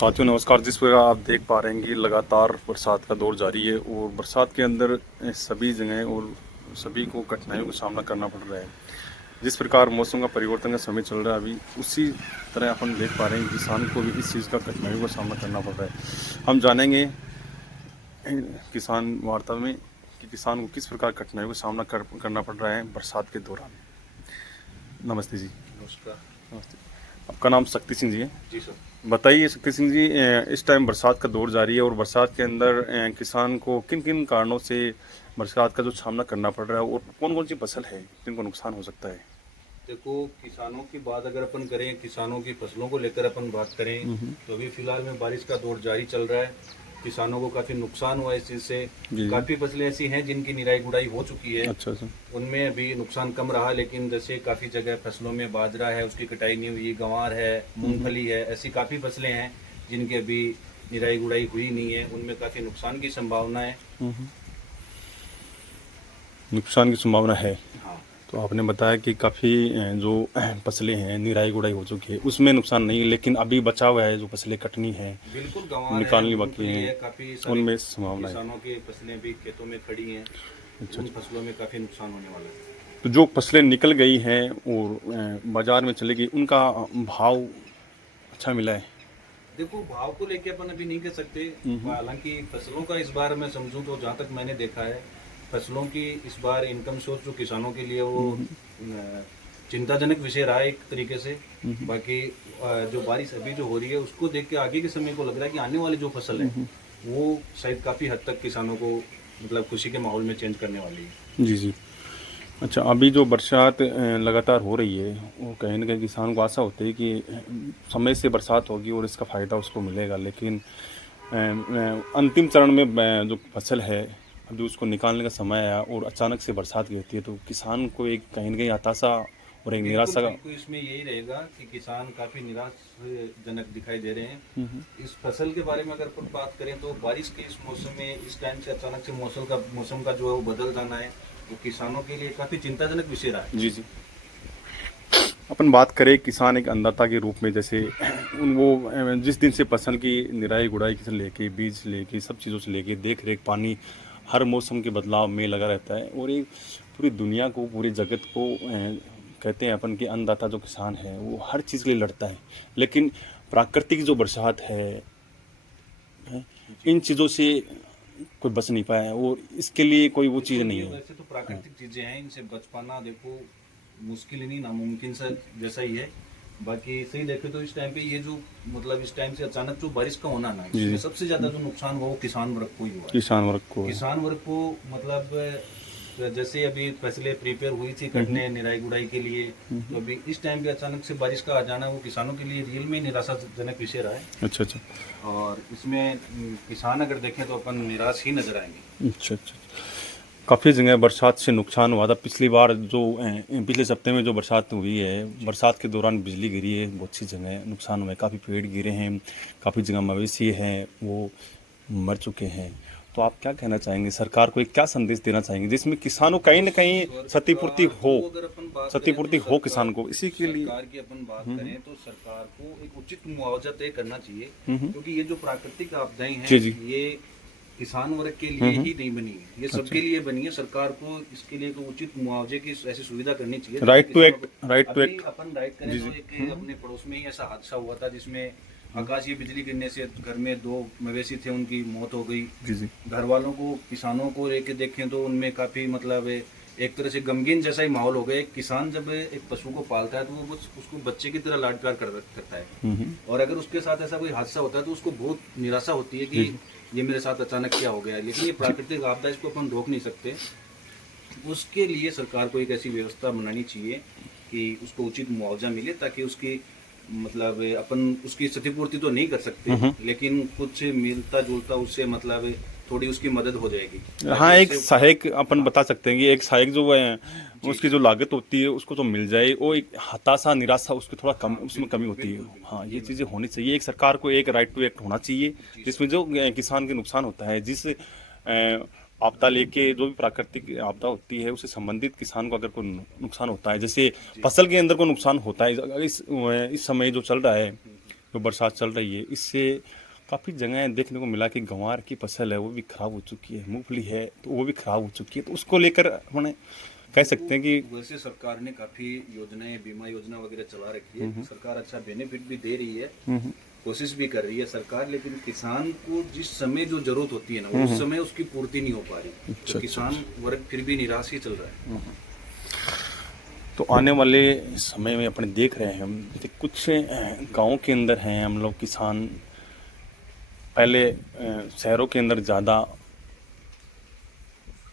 साथियों नमस्कार। जिस प्रकार आप देख पा रहे हैं कि लगातार बरसात का दौर जारी है और बरसात के अंदर सभी जगह और सभी को कठिनाइयों का सामना करना पड़ रहा है। जिस प्रकार मौसम का परिवर्तन का समय चल रहा है अभी, उसी तरह अपन देख पा रहे हैं किसान को भी इस चीज़ का कठिनाइयों का सामना करना पड़ रहा है। हम जानेंगे किसान वार्ता में कि किसान को किस प्रकार कठिनाइयों का सामना करना पड़ रहा है बरसात के दौरान। नमस्ते जी। नमस्कार। नमस्ते। आपका नाम शक्ति सिंह जी है? जी सर। बताइए शक्ति सिंह जी, इस टाइम बरसात का दौर जारी है और बरसात के अंदर किसान को किन किन कारणों से बरसात का जो सामना करना पड़ रहा है और कौन कौन सी फसल है जिनको नुकसान हो सकता है? देखो, किसानों की बात अगर अपन करें, किसानों की फसलों को लेकर अपन बात करें तो अभी फिलहाल में बारिश का दौर जारी चल रहा है। किसानों को काफ़ी नुकसान हुआ इस चीज़ से। जी। काफ़ी फसलें ऐसी हैं जिनकी निराई गुड़ाई हो चुकी है। अच्छा अच्छा। उनमें अभी नुकसान कम रहा, लेकिन जैसे काफ़ी जगह फसलों में बाजरा है उसकी कटाई नहीं हुई, गंवार है, मूंगफली है, ऐसी काफ़ी फसलें हैं जिनकी अभी निराई गुड़ाई हुई नहीं है। उनमें काफ़ी नुकसान की संभावना है। नुकसान की संभावना है। हाँ। तो आपने बताया कि काफ़ी जो फसलें हैं निराई गुड़ाई हो चुकी है, उसमें नुकसान नहीं है, लेकिन अभी बचा हुआ है जो फसलें कटनी है, बिल्कुल, गंवार है, निकालनी बाकी मूंगफली है, है, काफ़ी सारी उनमें संभावना है। किसानों की फसलें भी खेतों में खड़ी हैं। अच्छा उन अच्छा। फसलों में काफ़ी नुकसान होने वाला है। तो जो फसलें निकल गई हैं और बाजार में चली गई, उनका भाव अच्छा मिला है? देखो, भाव को लेके अपन अभी नहीं कह सकते। हालांकि फसलों का इस बार मैं समझूं तो जहाँ तक मैंने देखा है, फसलों की इस बार इनकम सोर्स जो किसानों के लिए वो चिंताजनक विषय रहा है एक तरीके से। बाकी जो बारिश अभी जो हो रही है उसको देख के आगे के समय को लग रहा है कि आने वाली जो फसल है वो शायद काफ़ी हद तक किसानों को मतलब खुशी के माहौल में चेंज करने वाली है। जी जी। अच्छा, अभी जो बरसात लगातार हो रही है वो कहीं न कहीं किसान को आशा होती है कि समय से बरसात होगी और इसका फ़ायदा उसको मिलेगा, लेकिन अंतिम चरण में जो फसल है अभी उसको निकालने का समय आया और अचानक से बरसात गिरती है, तो किसान को एक कहीं न कहीं हताशा और एक बिल्कुल निराशा का। बिल्कुल, इसमें यही रहेगा कि किसान काफी निराशजनक दिखाई दे रहे हैं। इस फसल के बारे में अगर अपन बात करें तो बारिश के इस मौसम में इस टाइम से अचानक से मौसम का जो है वो बदल जाना है, वो किसानों के लिए काफी चिंताजनक विषय रहा है। जी जी। अपन बात करें किसान एक अन्नदाता के रूप में, जैसे उन वो जिस दिन से फसल की निराई गुड़ाई से लेके बीज से लेके सब चीज़ों से लेके देख रेख पानी हर मौसम के बदलाव में लगा रहता है और एक पूरी दुनिया को पूरे जगत को कहते हैं अपन कि अन्नदाता जो किसान है वो हर चीज़ के लिए लड़ता है, लेकिन प्राकृतिक जो बरसात है, इन चीज़ों से कोई बच नहीं पाया है और इसके लिए कोई वो चीज़ देखो, नहीं ये है। वैसे तो प्राकृतिक चीजें हैं, इनसे बच पाना देखो मुश्किल ही नहीं, नामुमकिन सा जैसा ही है। बाकी सही देखे तो इस टाइम पे ये जो मतलब इस टाइम से अचानक जो बारिश का होना ना, इसमें सबसे ज्यादा जो नुकसान हुआ वो किसान वर्ग को ही हुआ है। किसान वर्ग को। किसान वर्ग को मतलब जैसे अभी फसलें प्रिपेयर हुई थी कटने निराई गुड़ाई के लिए, तो अभी इस टाइम पे अचानक से बारिश का आ जाना वो किसानों के लिए रियल में निराशाजनक विषय रहा है। अच्छा अच्छा। और इसमें किसान अगर देखें तो अपन निराश ही नजर आएंगे। अच्छा अच्छा। काफ़ी जगह बरसात से नुकसान हुआ था पिछली बार। जो पिछले सप्ताह में जो बरसात हुई है, बरसात के दौरान बिजली गिरी है, बहुत सी जगह नुकसान हुआ है, काफ़ी पेड़ गिरे हैं, काफ़ी जगह मवेशी हैं वो मर चुके हैं। तो आप क्या कहना चाहेंगे, सरकार को एक क्या संदेश देना चाहेंगे जिसमें किसानों कहीं ना कहीं क्षतिपूर्ति हो, अगर अपन बात करें क्षतिपूर्ति तो हो किसान को, इसी के लिए। सरकार की अपन बात करें तो सरकार को एक उचित मुआवजा तय करना चाहिए, क्योंकि ये जो प्राकृतिक आपदाएं हैं जी जी। ये किसान वर्ग के लिए ही नहीं बनी है, ये सबके लिए बनी है। सरकार को इसके लिए तो उचित मुआवजे की ऐसी सुविधा करनी चाहिए। Right to act, right to अभी एक्ट। अपन राइट करें तो एक अपने पड़ोस में ही ऐसा हादसा हुआ था जिसमें आकाशीय बिजली गिरने से घर में 2 मवेशी थे, उनकी मौत हो गई। जी जी। घर वालों को, किसानों को लेके देखें तो उनमें काफी मतलब एक तरह से गमगीन जैसा ही माहौल हो गया। एक किसान जब एक पशु को पालता है तो वो उसको बच्चे की तरह लाड प्यार करता है, और अगर उसके साथ ऐसा कोई हादसा होता है तो उसको बहुत निराशा होती है कि ये मेरे साथ अचानक क्या हो गया। लेकिन ये प्राकृतिक आपदा, इसको अपन रोक नहीं सकते। उसके लिए सरकार को एक ऐसी व्यवस्था बनानी चाहिए कि उसको उचित मुआवजा मिले, ताकि उसकी मतलब अपन उसकी क्षतिपूर्ति तो नहीं कर सकते, लेकिन कुछ मिलता जुलता उससे मतलब थोड़ी उसकी मदद हो जाएगी। हाँ, एक सहायक अपन बता सकते हैं कि एक सहायक जो है उसकी जो लागत होती है उसको तो मिल जाए, वो एक हताशा निराशा उसकी थोड़ा कम, उसमें कमी होती है। हाँ, ये चीज़ें होनी चाहिए। एक सरकार को एक राइट टू एक्ट होना चाहिए जिसमें जो किसान के नुकसान होता है, जिस आपदा लेके जो भी प्राकृतिक आपदा होती है उससे संबंधित किसान को अगर कोई नुकसान होता है, जैसे फसल के अंदर को नुकसान होता है, इस समय जो चल रहा है जो बरसात चल रही है, इससे काफ़ी जगह देखने को मिला कि गंवार की फसल है वो भी खराब हो चुकी है, मूंगफली है तो वो भी खराब हो चुकी है। तो उसको लेकर हमने कह सकते हैं कि वैसे सरकार ने काफी योजनाएं, बीमा योजना वगैरह चला रखी है, सरकार अच्छा बेनिफिट भी दे रही है, कोशिश भी कर रही है सरकार, लेकिन किसान को जिस समय जो जरूरत होती है ना, उस समय उसकी पूर्ति नहीं हो पा रही। तो किसान वर्ग फिर भी निराश ही चल रहा है। तो आने वाले समय में अपने देख रहे हैं हम कि कुछ गाँव के अंदर हैं हम लोग किसान, पहले शहरों के अंदर ज़्यादा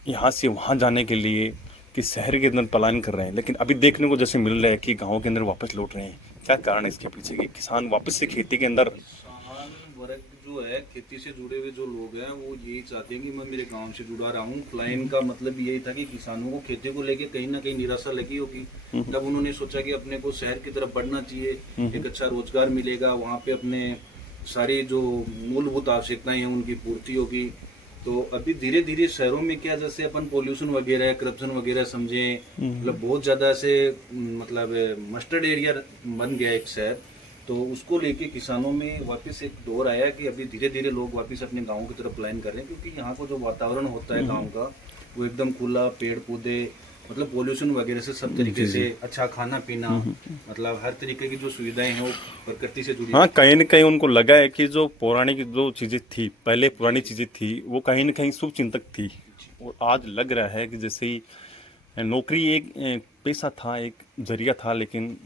यहाँ से वहाँ जाने के लिए कि शहर के अंदर पलायन कर रहे हैं, लेकिन अभी देखने को जैसे मिल रहा है कि गाँव के अंदर वापस लौट रहे हैं। क्या कारण है इसके पीछे कि किसान वापस से खेती के अंदर? किसान वर्ग जो है, खेती से जुड़े हुए जो लोग हैं, वो यही चाहते हैं कि मैं मेरे गांव से जुड़ा रहा हूँ। पलायन का मतलब यही था कि किसानों को खेती को लेके कहीं ना कहीं निराशा लगी होगी, तब उन्होंने सोचा कि अपने को शहर की तरफ बढ़ना चाहिए, एक अच्छा रोजगार मिलेगा, वहाँ पे अपने सारी जो मूलभूत आवश्यकताएं हैं उनकी पूर्ति होगी। तो अभी धीरे धीरे शहरों में क्या, जैसे अपन पॉल्यूशन वगैरह, करप्शन वगैरह समझें, मतलब बहुत ज्यादा से मतलब मस्टर्ड एरिया बन गया एक शहर। तो उसको लेके किसानों में वापस एक दौर आया कि अभी धीरे धीरे लोग वापस अपने गाँव की तरफ प्लान कर रहे हैं, क्योंकि यहाँ को जो वातावरण होता है गाँव का, वो एकदम खुला, पेड़ पौधे, मतलब पॉल्यूशन वगैरह से सब तरीके से अच्छा खाना पीना, मतलब हर तरीके की जो सुविधाएं हैं वो प्रकृति से जुड़ी। हाँ, कहीं न कहीं उनको लगा है कि जो पौराणिक जो चीज़ें थी, पहले पुरानी चीज़ें थी, वो कहीं न कहीं शुभ चिंतक थी। और आज लग रहा है कि जैसे ही नौकरी एक पेशा था, एक जरिया था, लेकिन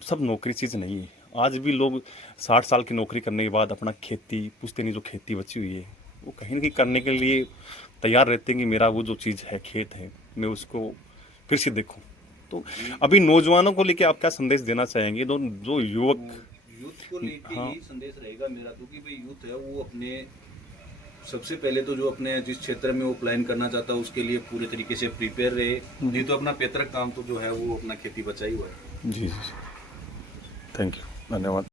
सब नौकरी चीज़ नहीं है। आज भी लोग 60 साल की नौकरी करने के बाद अपना खेती, पुश्तैनी जो खेती बची हुई है, वो कहीं न कहीं करने के लिए तैयार रहते हैं कि मेरा वो जो चीज़ है, खेत है, मैं उसको फिर से देखूँ। तो अभी नौजवानों को लेके आप क्या संदेश देना चाहेंगे? जो युवक यूथ को लेके यही संदेश रहेगा मेरा, क्योंकि भाई यूथ है वो अपने सबसे पहले तो जो अपने जिस क्षेत्र में वो प्लान करना चाहता है उसके लिए पूरे तरीके से प्रिपेयर रहे, नहीं तो अपना पैतृक काम तो जो है वो अपना खेती बचाई हुआ है। जी, थैंक यू, धन्यवाद।